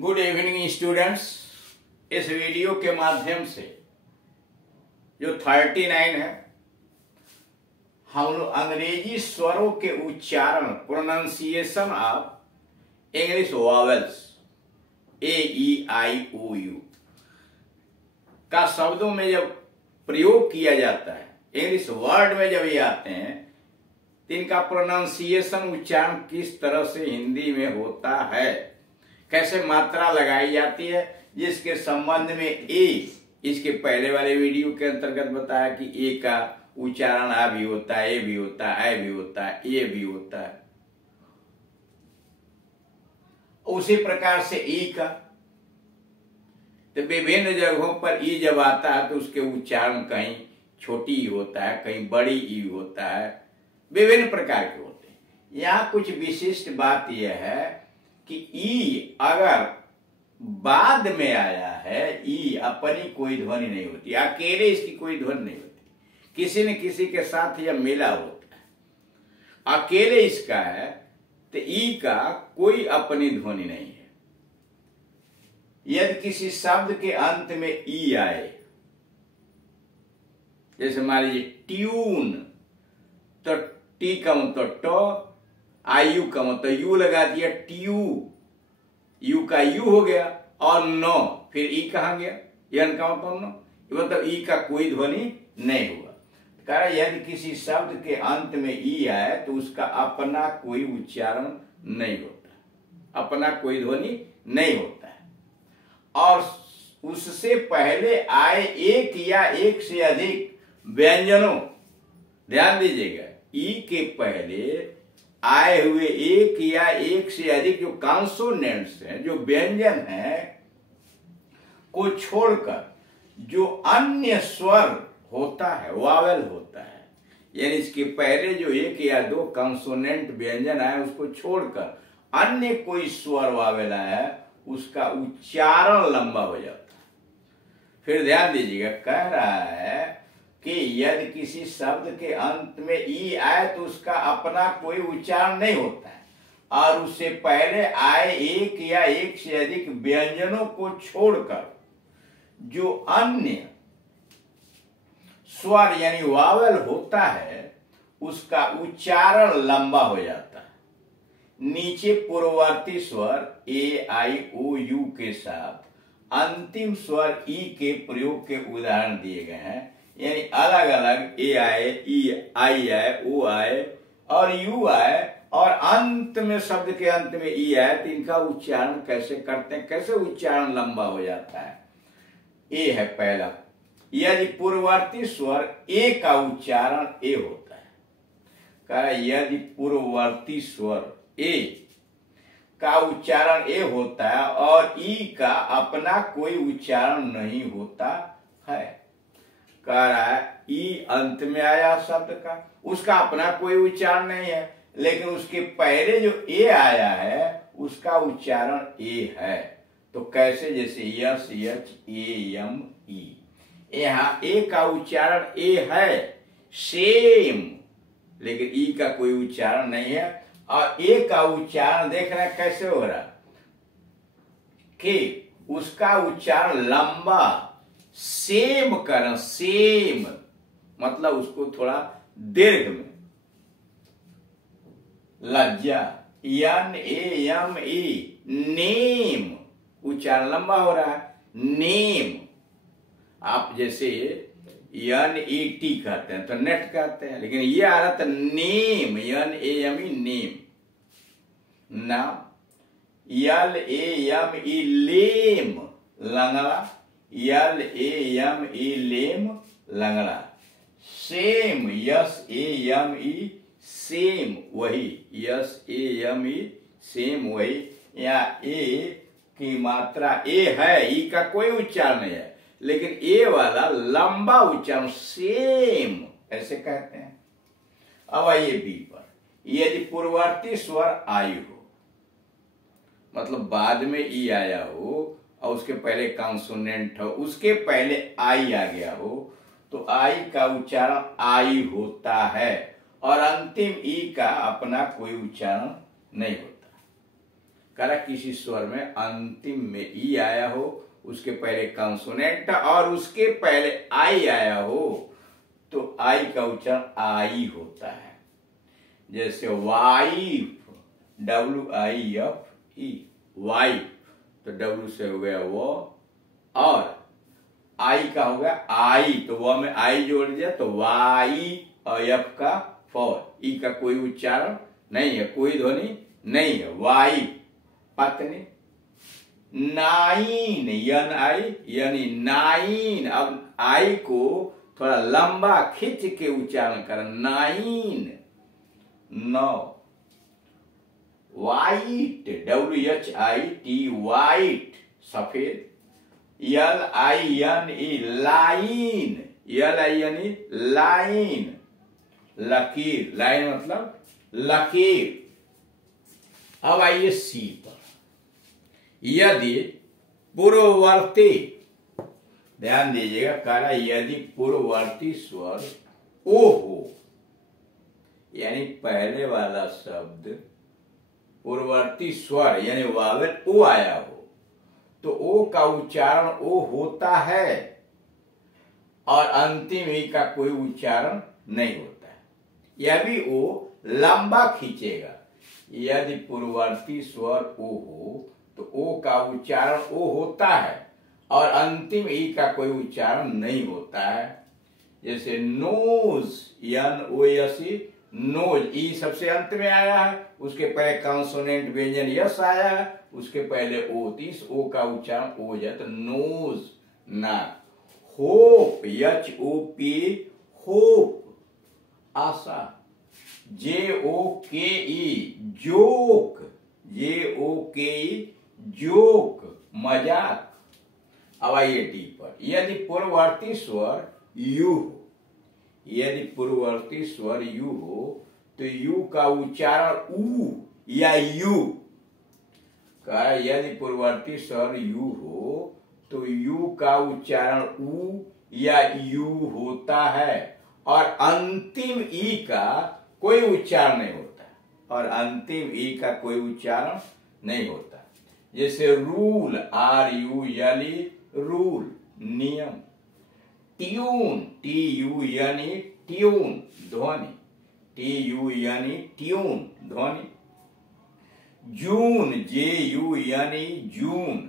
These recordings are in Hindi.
Good evening students. इस वीडियो के माध्यम से जो 39 है, हम लोग अंग्रेजी स्वरों के उच्चारण pronunciation of English vowels AEIOU का शब्दों में जब प्रयोग किया जाता है, इंग्लिश वर्ड में जब ये आते हैं तो इनका प्रोनाउंसिएशन उच्चारण किस तरह से हिंदी में होता है, कैसे मात्रा लगाई जाती है, जिसके संबंध में इसके पहले वाले वीडियो के अंतर्गत बताया कि ए का उच्चारण आ भी होता है, ए भी होता है, ए भी होता है, ए भी होता है। उसी प्रकार से ई का तो विभिन्न जगहों पर ई जब आता है तो उसके उच्चारण कहीं छोटी ई होता है, कहीं बड़ी ई होता है, विभिन्न प्रकार के होते हैं। यहाँ कुछ विशिष्ट बात यह है कि ई अगर बाद में आया है, ई अपनी कोई ध्वनि नहीं होती, अकेले इसकी कोई ध्वनि नहीं होती, किसी न किसी के साथ यह मिला होता है। अकेले इसका है तो ई का कोई अपनी ध्वनि नहीं है। यदि किसी शब्द के अंत में ई आए, जैसे मान लीजिए ट्यून, तो टी का मतलब ट, आयु का मतलब यू लगा दिया, ट्यू, यू का यू हो गया, और नो फिर ई कहाँ गया, यन का मतलब नो, मतलब ई का कोई ध्वनि नहीं हुआ। कारण यदि किसी शब्द के अंत में ई आए तो उसका अपना कोई उच्चारण नहीं होता, अपना कोई ध्वनि नहीं होता है। और उससे पहले आए एक या एक से अधिक व्यंजनों, ध्यान दीजिएगा, ई के पहले आए हुए एक या एक से अधिक जो कॉन्सोनेंट्स हैं, जो व्यंजन हैं, को छोड़कर जो अन्य स्वर होता है, वावेल होता है, यानी इसके पहले जो एक या दो कॉन्सोनेंट व्यंजन आए उसको छोड़कर अन्य कोई स्वर वावेल आया, उसका उच्चारण लंबा हो जाता है। फिर ध्यान दीजिएगा, कह रहा है कि यदि किसी शब्द के अंत में ई आए तो उसका अपना कोई उच्चारण नहीं होता है, और उससे पहले आए एक या एक से अधिक व्यंजनों को छोड़कर जो अन्य स्वर यानी वावेल होता है उसका उच्चारण लंबा हो जाता है। नीचे पूर्ववर्ती स्वर AIOU के साथ अंतिम स्वर ई के प्रयोग के उदाहरण दिए गए हैं, यानी अलग अलग ए आए, ई आई आए, ओ आए और यू आए, और अंत में शब्द के अंत में ई आए, तो इनका उच्चारण कैसे करते हैं, कैसे उच्चारण लंबा हो जाता है। ए है पहला, यदि पूर्ववर्ती स्वर ए का उच्चारण ए होता है, कहा यदि पूर्ववर्ती स्वर ए का उच्चारण ए होता है और ई का अपना कोई उच्चारण नहीं होता है, कह रहा है ई अंत में आया शब्द का, उसका अपना कोई उच्चारण नहीं है, लेकिन उसके पहले जो ए आया है उसका उच्चारण ए है। तो कैसे, जैसे यस, यच, ए, यम, ई, यहाँ ए का उच्चारण ए है सेम, लेकिन ई का कोई उच्चारण नहीं है। और ए का उच्चारण देख रहे हैं कैसे हो रहा कि उसका उच्चारण लंबा, सेम करना, सेम मतलब उसको थोड़ा दीर्घ में, लज्जा, यन, ए, यम, ई, नेम, उच्चारण लंबा हो रहा है, नेम। आप जैसे यन ए टी कहते हैं तो नेट कहते हैं, लेकिन ये आ रहा था नेम, यन ए यम ई, नेम, नाम, यल ए यम ई, लेम, लंगड़ा, यल ए यम ई, लेम, लंगड़ा, सेम, यस ए यम ई, सेम, वही, यस ए यम ई, सेम, वही। या ए की मात्रा ए है, ई का कोई उच्चारण नहीं है, लेकिन ए वाला लंबा उच्चारण सेम ऐसे कहते हैं। अब आइए बी पर, यदि पूर्ववर्ती स्वर आई हो, मतलब बाद में ई आया हो और उसके पहले कॉन्सोनेंट हो, उसके पहले आई आ गया हो, तो आई का उच्चारण आई होता है और अंतिम ई का अपना कोई उच्चारण नहीं होता। करा किसी स्वर में अंतिम में ई आया हो, उसके पहले कंसोनेंट और उसके पहले आई आया हो, तो आई का उच्चारण आई होता है। जैसे वाइफ, WIFE, वाइफ, तो डब्ल्यू से हो गया वो, और आई का हो गया आई, तो वह में आई जोड़ दिया तो वाई, और एफ का फॉर, ई का कोई उच्चारण नहीं है, कोई ध्वनि नहीं है, वाई पत्नी। नाइन, यन आई यानी नाइन, अब आई को थोड़ा लंबा खींच के उच्चारण कर, नाइन, 9। वाइट, WHIT, वाइट, सफेद। LINE, लाइन, LINE, लाइन, लकीर, लाइन मतलब लकीर। अब आइए सी पर। यदि पूर्ववर्ती, ध्यान दीजिएगा, कहा यदि पूर्ववर्ती स्वर ओ हो, यानी पहले वाला शब्द पूर्ववर्ती स्वर यानी वावेल ओ आया हो, तो ओ का उच्चारण ओ होता है और अंतिम ई का कोई उच्चारण नहीं होता है। यह भी ओ लंबा खींचेगा। यदि पूर्ववर्ती स्वर ओ हो तो ओ का उच्चारण ओ होता है और अंतिम ई का कोई उच्चारण नहीं होता है। जैसे नोज, NOS, नोज, ई सबसे अंत में आया है, उसके पहले कॉन्सोनेंट व्यंजन यस आया है, उसके पहले ओ, इस ओ का उच्चारण ओ जाए तो नोज, नाक। होप, HOP, होप, आशा। JOKE, जोक, JOKE, जोक, मजाक। अब आइए डी पर। यदि पूर्ववर्ती स्वर यू हो, यदि पूर्ववर्ती स्वर यू हो तो यू का उच्चारण ऊ या यू का, यदि पूर्ववर्ती स्वर यू हो तो यू का उच्चारण ऊ या यू होता है और अंतिम ई का कोई उच्चारण नहीं होता, और अंतिम ई का कोई उच्चारण नहीं होता। जैसे रूल, RULE, रूल, नियम। ट्यून, TUNE, ट्यून, ध्वनि, TUNE, ट्यून, ध्वनि। जून, JUNE, जून,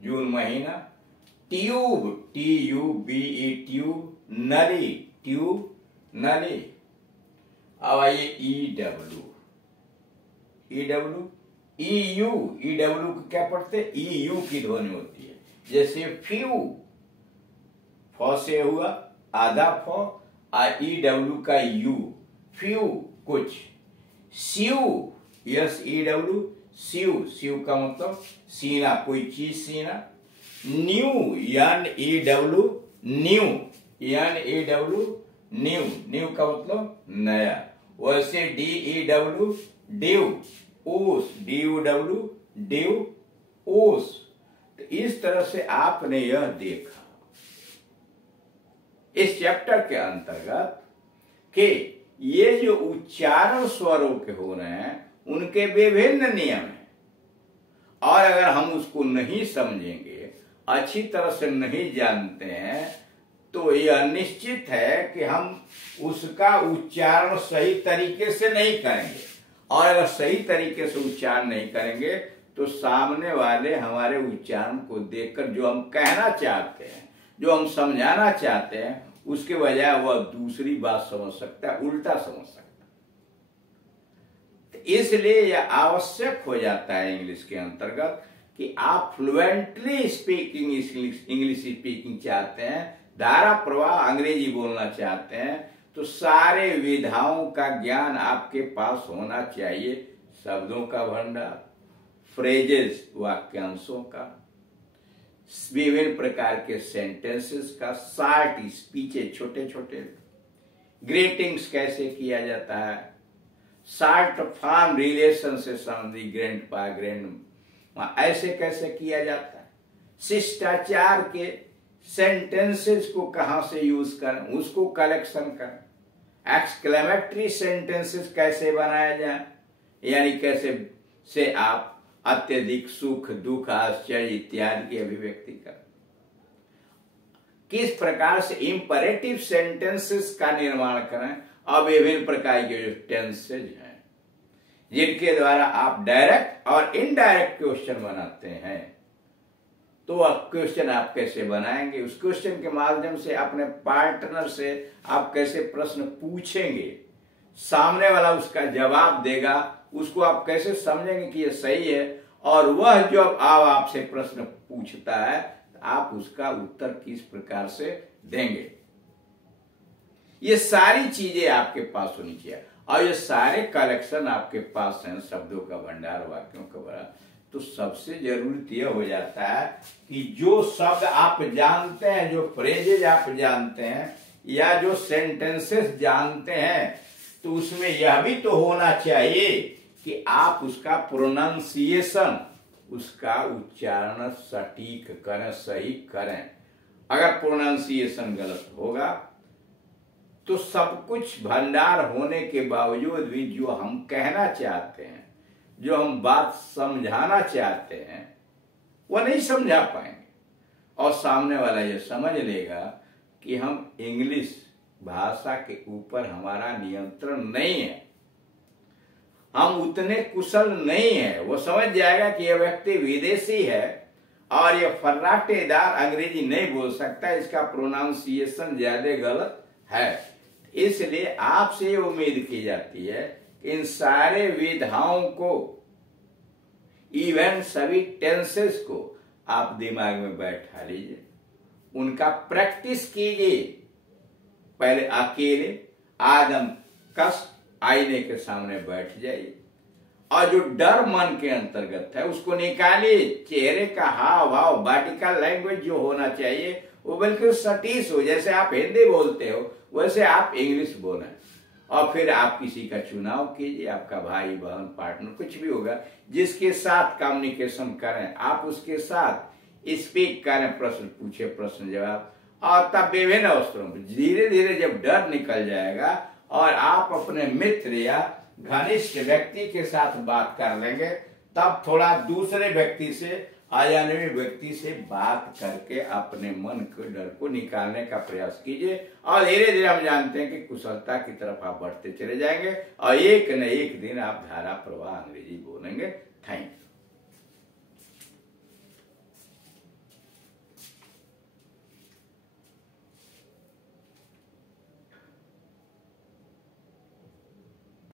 जून महीना। ट्यूब, TUBE, ट्यूब, नली, ट्यूब, नली। अब आइए EW, EU, EW को क्या पढ़ते, EU की ध्वनि होती है। जैसे फ्यू, फ से हुआ आधा फ, EW का यू, फ्यू, कुछ। स्यू, SEW, स्यू, स्यू का मतलब सीना, कोई चीज सीना। New, NEW, new, NEW, new, new का मतलब नया। वैसे DEW, ड्यू, ओस, DUW, ड्यू, ओस। तो इस तरह से आपने यह देखा इस चैप्टर के अंतर्गत कि ये जो उच्चारण स्वरों के हो रहे हैं उनके विभिन्न नियम हैं, और अगर हम उसको नहीं समझेंगे, अच्छी तरह से नहीं जानते हैं, तो यह निश्चित है कि हम उसका उच्चारण सही तरीके से नहीं करेंगे, और अगर सही तरीके से उच्चारण नहीं करेंगे तो सामने वाले हमारे उच्चारण को देखकर जो हम कहना चाहते हैं, जो हम समझाना चाहते हैं, उसके बजाय वह दूसरी बात समझ सकता है, उल्टा समझ सकता है। तो इसलिए यह आवश्यक हो जाता है इंग्लिश के अंतर्गत कि आप फ्लुएंटली स्पीकिंग इंग्लिश स्पीकिंग चाहते हैं, धारा प्रवाह अंग्रेजी बोलना चाहते हैं, तो सारे विधाओं का ज्ञान आपके पास होना चाहिए। शब्दों का भंडार, फ्रेजेस, वाक्यांशों का, विभिन्न प्रकार के सेंटेंसेस का, शार्ट स्पीचेस, छोटे छोटे, ग्रीटिंग्स कैसे किया जाता है, शार्ट फॉर्म रिलेशन से संबंधी ग्रैंडपा, ग्रैंडमा, ऐसे कैसे किया जाता है, शिष्टाचार के सेंटेंसेस को कहां से यूज करें, उसको कलेक्शन करें, एक्सक्लेमेटरी सेंटेंसेस कैसे बनाया जाए, यानी कैसे से आप अत्यधिक सुख, दुख, आश्चर्य इत्यादि की अभिव्यक्ति कर। किस प्रकार से इंपरेटिव सेंटेंसेस का निर्माण करें और विभिन्न प्रकार के जो टेंसेज हैं जिनके द्वारा आप डायरेक्ट और इनडायरेक्ट क्वेश्चन बनाते हैं, तो वह क्वेश्चन आप कैसे बनाएंगे, उस क्वेश्चन के माध्यम से अपने पार्टनर से आप कैसे प्रश्न पूछेंगे, सामने वाला उसका जवाब देगा, उसको आप कैसे समझेंगे कि ये सही है, और वह जब आपसे प्रश्न पूछता है आप उसका उत्तर किस प्रकार से देंगे। ये सारी चीजें आपके पास होनी चाहिए और ये सारे कलेक्शन आपके पास हैं, शब्दों का भंडार, वाक्यों का भंडार। तो सबसे जरूरी यह हो जाता है कि जो शब्द आप जानते हैं, जो फ्रेजेज आप जानते हैं या जो सेंटेंसेस जानते हैं, तो उसमें यह भी तो होना चाहिए कि आप उसका प्रोनाउंसिएशन, उसका उच्चारण सटीक करें, सही करें। अगर प्रोनाउंसिएशन गलत होगा तो सब कुछ भंडार होने के बावजूद भी जो हम कहना चाहते हैं, जो हम बात समझाना चाहते हैं, वो नहीं समझा पाएंगे और सामने वाला ये समझ लेगा कि हम इंग्लिश भाषा के ऊपर हमारा नियंत्रण नहीं है, हम उतने कुशल नहीं है। वो समझ जाएगा कि यह व्यक्ति विदेशी है और यह फर्राटेदार अंग्रेजी नहीं बोल सकता, इसका प्रोनाउंसिएशन ज्यादा गलत है। इसलिए आपसे ये उम्मीद की जाती है कि इन सारे विधाओं को, इवन सभी टेंसेस को आप दिमाग में बैठा लीजिए, उनका प्रैक्टिस कीजिए। पहले अकेले आदम कस आईने के सामने बैठ जाइए और जो डर मन के अंतर्गत है उसको निकालिए। चेहरे का हाव भाव, बॉडी लैंग्वेज जो होना चाहिए वो बिल्कुल सटीक हो, जैसे आप हिंदी बोलते हो वैसे आप इंग्लिश बोलें। और फिर आप किसी का चुनाव कीजिए, आपका भाई बहन पार्टनर कुछ भी होगा, जिसके साथ कम्युनिकेशन करें आप उसके साथ स्पीक करें, प्रश्न पूछे, प्रश्न जवाब। और तब विभिन्न अवसरों में धीरे धीरे जब डर निकल जाएगा और आप अपने मित्र या घनिष्ठ व्यक्ति के साथ बात कर लेंगे, तब थोड़ा दूसरे व्यक्ति से, अजानबी व्यक्ति से बात करके अपने मन के डर को निकालने का प्रयास कीजिए और धीरे धीरे हम जानते हैं कि कुशलता की तरफ आप बढ़ते चले जाएंगे और एक न एक दिन आप धारा प्रवाह अंग्रेजी बोलेंगे। Thank you.